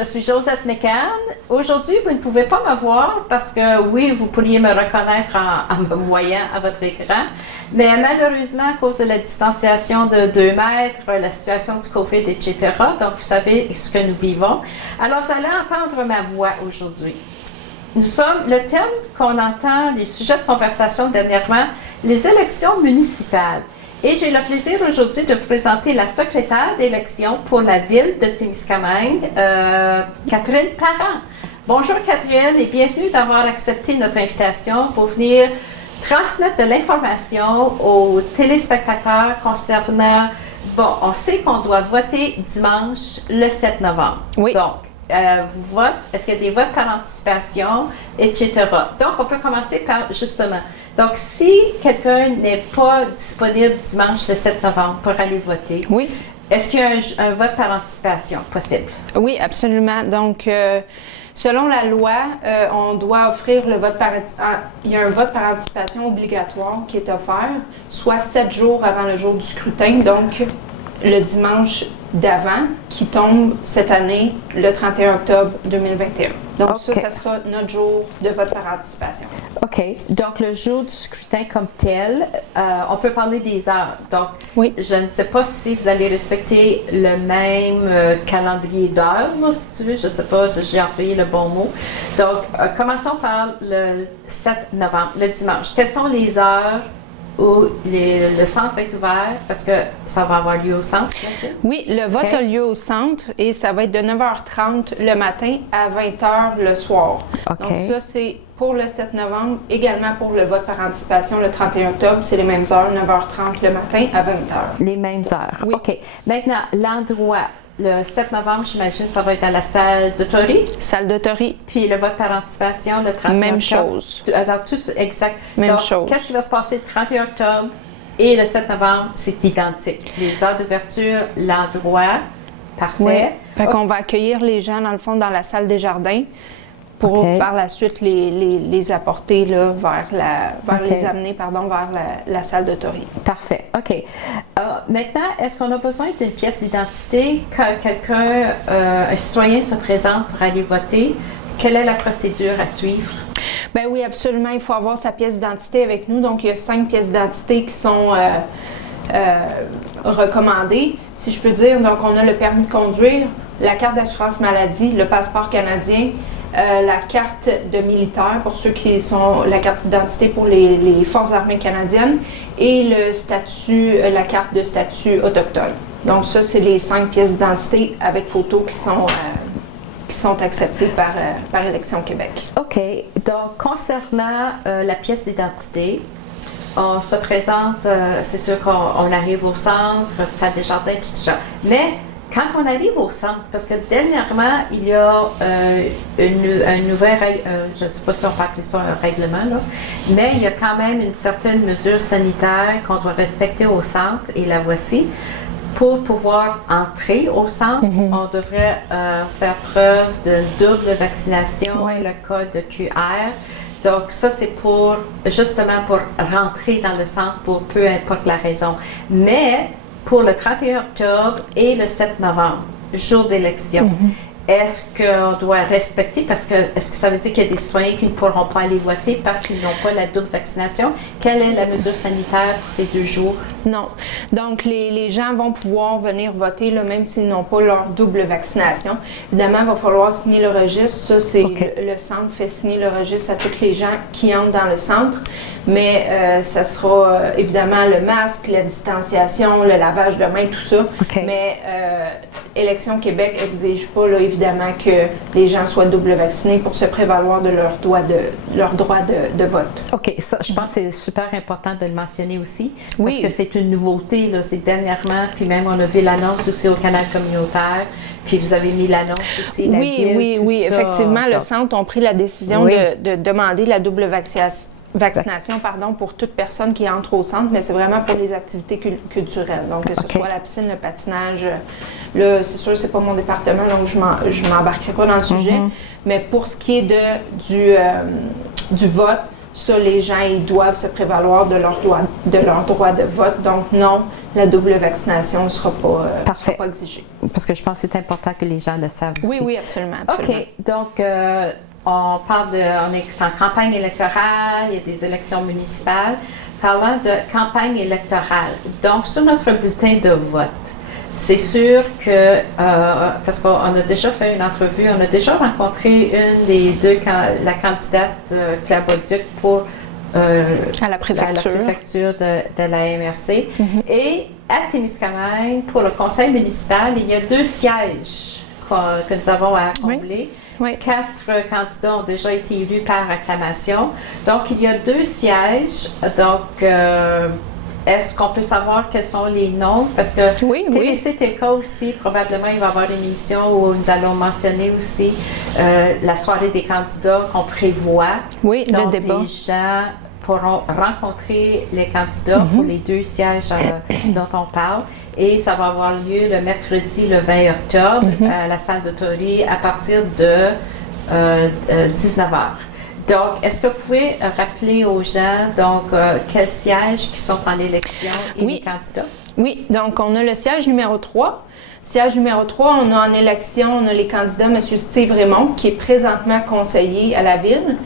je suis Josette McCann. Aujourd'hui, vous ne pouvez pas me voir parce que, oui, vous pourriez me reconnaître en me voyant à votre écran, mais malheureusement, à cause de la distanciation de 2 mètres, la situation du COVID, etc., donc vous savez ce que nous vivons. Alors, vous allez entendre ma voix aujourd'hui. Le thème qu'on entend, les sujets de conversation dernièrement, les élections municipales. Et j'ai le plaisir aujourd'hui de vous présenter la secrétaire d'élection pour la ville de Témiscamingue, Catherine Parent. Bonjour Catherine et bienvenue d'avoir accepté notre invitation pour venir transmettre de l'information aux téléspectateurs concernant, on sait qu'on doit voter dimanche le 7 novembre. Oui. Donc, vous votez, est-ce qu'il y a des votes par anticipation, etc. Donc, on peut commencer par, justement, donc si quelqu'un n'est pas disponible dimanche le 7 novembre pour aller voter, oui. Est-ce qu'il y a un vote par anticipation possible? Oui, absolument. Donc, selon la loi, on doit offrir le vote il y a un vote par anticipation obligatoire qui est offert, soit 7 jours avant le jour du scrutin, donc le dimanche d'avant, qui tombe cette année le 31 octobre 2021. Donc ça sera notre jour de vote par anticipation. OK. Donc le jour du scrutin comme tel, on peut parler des heures. Donc, oui. Je ne sais pas si vous allez respecter le même calendrier d'heures, si tu veux. Je ne sais pas, j'ai employé le bon mot. Donc, commençons par le 7 novembre, le dimanche. Quelles sont les heures où le centre est ouvert, parce que ça va avoir lieu au centre, j'imagine? Oui, le vote a lieu au centre et ça va être de 9h30 le matin à 20h le soir. Donc ça, c'est pour le 7 novembre, également pour le vote par anticipation le 31 octobre, c'est les mêmes heures, 9h30 le matin à 20h. Les mêmes heures, oui. OK. Maintenant, l'endroit. Le 7 novembre, j'imagine, ça va être à la salle de Tory. Salle de Tory. Puis le vote par anticipation, le 31 Même octobre. chose. Donc, tout exact. Même Donc, chose. Qu'est-ce qui va se passer le 31 octobre et le 7 novembre? C'est identique. Les heures d'ouverture, l'endroit, parfait. Oui. Fait qu'on va accueillir les gens, dans le fond, dans la salle des jardins pour par la suite les apporter là, les amener vers la salle de Tory. Parfait. OK. Maintenant, est-ce qu'on a besoin d'une pièce d'identité quand quelqu'un, un citoyen se présente pour aller voter? Quelle est la procédure à suivre? Bien oui, absolument. Il faut avoir sa pièce d'identité avec nous. Donc, il y a 5 pièces d'identité qui sont recommandées, si je peux dire. Donc, on a le permis de conduire, la carte d'assurance maladie, le passeport canadien, la carte de militaire pour ceux qui sont la carte d'identité pour les forces armées canadiennes et le statut, la carte de statut autochtone. Donc ça, c'est les 5 pièces d'identité avec photos qui sont acceptées par Élections Québec. OK. Donc, concernant la pièce d'identité, on se présente, c'est sûr qu'on arrive au centre, salle des jardins, etc. Mais quand on arrive au centre, parce que dernièrement, il y a un nouvel, je ne sais pas si on peut appeler ça un règlement, là, mais il y a quand même une certaine mesure sanitaire qu'on doit respecter au centre, et la voici. Pour pouvoir entrer au centre, on devrait faire preuve de double vaccination, le code QR. Donc ça, c'est justement pour rentrer dans le centre pour peu importe la raison. Mais pour le 31 octobre et le 7 novembre, jour d'élection, est-ce qu'on doit respecter, est-ce que ça veut dire qu'il y a des citoyens qui ne pourront pas aller voter parce qu'ils n'ont pas la double vaccination? Quelle est la mesure sanitaire pour ces 2 jours? Non. Donc, les gens vont pouvoir venir voter, là, même s'ils n'ont pas leur double vaccination. Évidemment, il va falloir signer le registre. Ça, c'est le centre fait signer le registre à tous les gens qui entrent dans le centre. Mais ça sera évidemment le masque, la distanciation, le lavage de mains, tout ça. Mais Élections Québec n'exige pas, là, évidemment, que les gens soient double vaccinés pour se prévaloir de leur droit de vote. OK. Ça, je pense que c'est super important de le mentionner aussi. Parce que c'est une nouveauté, là, c'est dernièrement, puis même on a vu l'annonce aussi au canal communautaire, puis vous avez mis l'annonce aussi, la ville, tout ça. Effectivement, le centre a pris la décision de demander la double vaccination pour toute personne qui entre au centre, mais c'est vraiment pour les activités culturelles. Donc, que ce soit la piscine, le patinage, là, c'est sûr, c'est pas mon département, donc je m'embarquerai pas dans le sujet. Mais pour ce qui est du vote, ça, les gens, ils doivent se prévaloir de leur droit de vote. Donc, non, la double vaccination ne sera pas exigée. Parce que je pense que c'est important que les gens le savent aussi. Oui, absolument. Absolument. OK. Donc, on est en campagne électorale, il y a des élections municipales. Parlant de campagne électorale, donc sur notre bulletin de vote, c'est sûr que, parce qu'on a déjà fait une entrevue, on a déjà rencontré une des deux, la candidate Claire Bolduc pour à la préfecture de la MRC. Et à Témiscamingue, pour le conseil municipal, il y a 2 sièges que nous avons à combler. Oui. 4 candidats ont déjà été élus par acclamation. Donc, il y a 2 sièges. Donc, est-ce qu'on peut savoir quels sont les noms? Parce que TVC TK aussi, probablement, il va y avoir une émission où nous allons mentionner aussi la soirée des candidats qu'on prévoit. Oui, donc, le débat. Les gens pourront rencontrer les candidats pour les 2 sièges dont on parle. Et ça va avoir lieu le mercredi, le 20 octobre, à la salle de Tory à partir de 19h. Donc, est-ce que vous pouvez rappeler aux gens quels sièges qui sont en élection et les candidats? Oui, donc on a le siège numéro 3. Siège numéro 3, on a en élection, on a les candidats M. Steve Raymond, qui est présentement conseiller à la ville,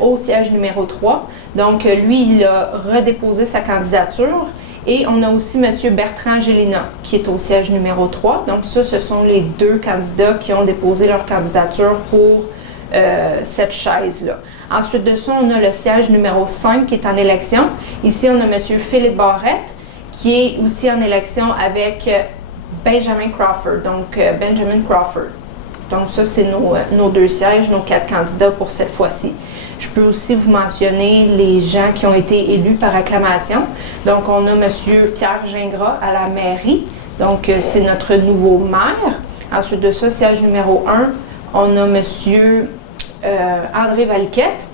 au siège numéro 3. Donc, lui, il a redéposé sa candidature. Et on a aussi M. Bertrand Gélina, qui est au siège numéro 3. Donc, ça, ce sont les 2 candidats qui ont déposé leur candidature pour cette chaise-là. Ensuite de ça, on a le siège numéro 5 qui est en élection. Ici, on a M. Philippe Barrette, qui est aussi en élection avec Benjamin Crawford. Donc, Benjamin Crawford. Donc, ça, c'est nos 2 sièges, nos 4 candidats pour cette fois-ci. Je peux aussi vous mentionner les gens qui ont été élus par acclamation. Donc, on a M. Pierre Gingras à la mairie. Donc, c'est notre nouveau maire. Ensuite de ça, siège numéro 1, on a M. André Valquette.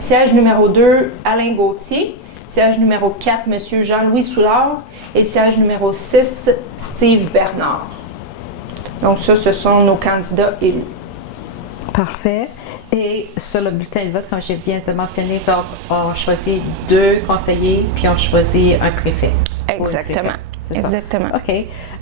Siège numéro 2, Alain Gauthier. Siège numéro 4, M. Jean-Louis Soulard. Et siège numéro 6, Steve Bernard. Donc, ça, ce sont nos candidats élus. Parfait. Et sur le bulletin de vote, comme je viens de mentionner, donc, on choisit 2 conseillers, puis on choisit un préfet. Exactement. Exactement. OK.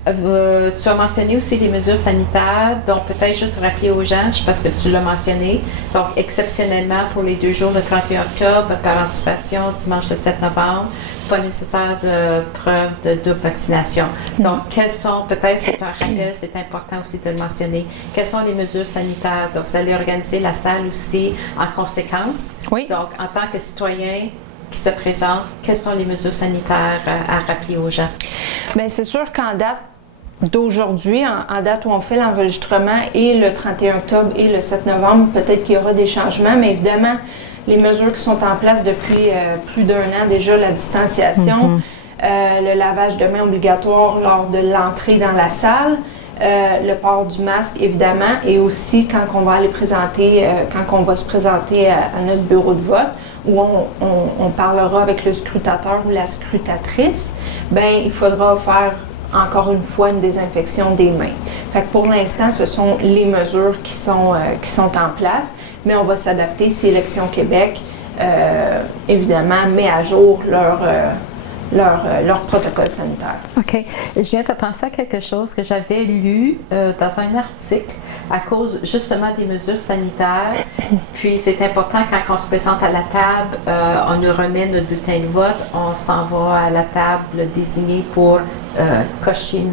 Tu as mentionné aussi les mesures sanitaires, donc peut-être juste rappeler aux gens, parce que tu l'as mentionné, donc exceptionnellement pour les 2 jours, le 31 octobre, vote par anticipation, dimanche le 7 novembre, pas nécessaire de preuve de double vaccination. Donc, quelles sont, peut-être c'est un rappel, c'est important aussi de le mentionner, quelles sont les mesures sanitaires? Donc, vous allez organiser la salle aussi en conséquence. Oui. Donc, en tant que citoyen qui se présente, quelles sont les mesures sanitaires à rappeler aux gens? Bien, c'est sûr qu'en date d'aujourd'hui, en date où on fait l'enregistrement, et le 31 octobre et le 7 novembre, peut-être qu'il y aura des changements, mais évidemment, les mesures qui sont en place depuis plus d'1 an déjà, la distanciation, le lavage de mains obligatoire lors de l'entrée dans la salle, le port du masque, évidemment, et aussi quand on va aller présenter, quand on va se présenter à notre bureau de vote, où on parlera avec le scrutateur ou la scrutatrice, bien, il faudra faire encore une fois une désinfection des mains. Fait que pour l'instant, ce sont les mesures qui sont en place, mais on va s'adapter si Élections Québec, évidemment, met à jour leur protocole sanitaire. OK. Je viens de penser à quelque chose que j'avais lu dans un article à cause justement des mesures sanitaires. Puis c'est important quand on se présente à la table, on nous remet notre bulletin de vote, on s'en va à la table désignée pour cocher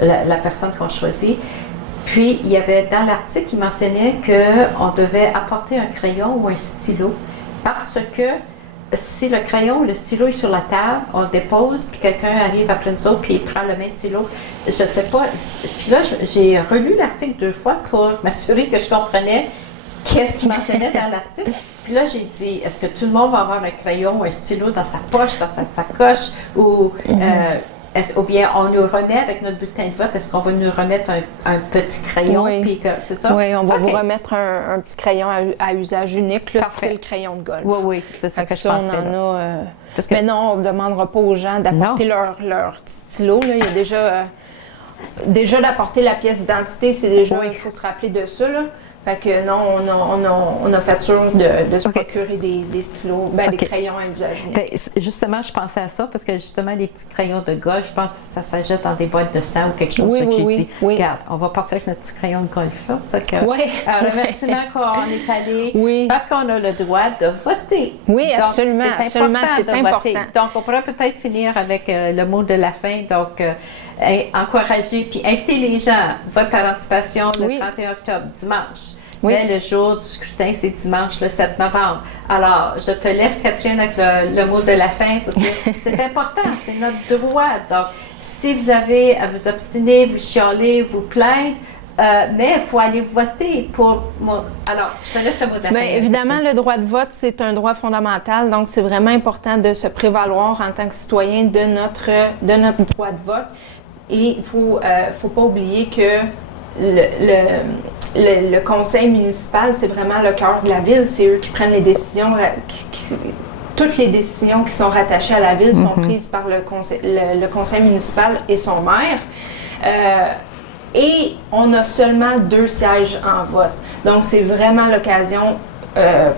la personne qu'on choisit. Puis il y avait dans l'article, il mentionnait qu'on devait apporter un crayon ou un stylo parce que si le crayon ou le stylo est sur la table, on le dépose, puis quelqu'un arrive après nous autres, puis il prend le même stylo. Je ne sais pas. Puis là, j'ai relu l'article 2 fois pour m'assurer que je comprenais qu'est-ce qu'il mentionnait dans l'article. Puis là, j'ai dit, est-ce que tout le monde va avoir un crayon ou un stylo dans sa poche, dans sa sacoche, ou bien on nous remet avec notre bulletin de vote, est-ce qu'on va nous remettre un petit crayon? Oui. Puis c'est ça? Oui, on va vous remettre un petit crayon à usage unique, là, c'est le crayon de golf. Oui, oui, c'est ça que je pensais. Mais non, on ne demandera pas aux gens d'apporter leur petit stylo. Là. Il y a déjà d'apporter la pièce d'identité, c'est déjà, il faut se rappeler de ça. Là. Fait que non, on a fait sûr de se procurer des stylos, des crayons à usage unique. Ben, justement, je pensais à ça parce que justement, les petits crayons de golf, je pense que ça s'achète dans des boîtes de 100 ou quelque chose. Oui, ça que j'ai dit. Oui. Regarde, on va partir avec notre petit crayon de golf là. Remerciement qu'on est allé parce qu'on a le droit de voter. Oui, donc, absolument. C'est important. Voter. Donc, on pourrait peut-être finir avec le mot de la fin. Donc, encourager puis inviter les gens. Vote par anticipation le 31 octobre, dimanche. Mais le jour du scrutin, c'est dimanche, le 7 novembre. Alors, je te laisse, Catherine, avec le mot de la fin. C'est important, c'est notre droit. Donc, si vous avez à vous obstiner, vous chialer, vous plaindre, mais il faut aller voter pour... Alors, je te laisse le mot de la fin. Évidemment, le droit de vote, c'est un droit fondamental. Donc, c'est vraiment important de se prévaloir en tant que citoyen de notre droit de vote. Et il ne faut pas oublier que le conseil municipal, c'est vraiment le cœur de la ville. C'est eux qui prennent les décisions. Toutes les décisions qui sont rattachées à la ville sont prises par le conseil municipal et son maire. Et on a seulement 2 sièges en vote. Donc, c'est vraiment l'occasion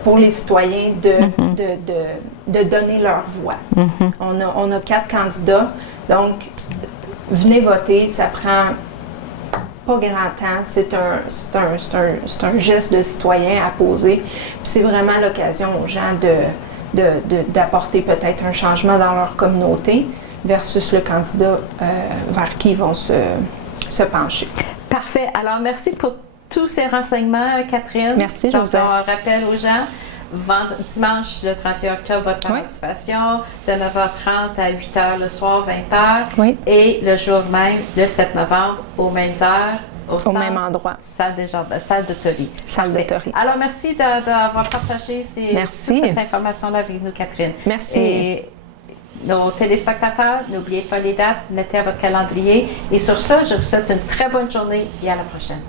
pour les citoyens de donner leur voix. On a 4 candidats. Donc, venez voter, ça prend pas grand temps, c'est un geste de citoyen à poser. Puis c'est vraiment l'occasion aux gens d'apporter peut-être un changement dans leur communauté versus le candidat vers qui ils vont se pencher. Parfait. Alors, merci pour tous ces renseignements, Catherine. Merci, Josette. Donc, on rappelle aux gens, dimanche, le 31 octobre, votre participation, de 9h30 à 8h le soir, 20h. Et le jour même, le 7 novembre, aux mêmes heures, au même endroit. Salle de Tory. Salle de Tory. Alors, merci d'avoir partagé toute cette information-là avec nous, Catherine. Merci. Et nos téléspectateurs, n'oubliez pas les dates, mettez à votre calendrier. Et sur ça, je vous souhaite une très bonne journée et à la prochaine.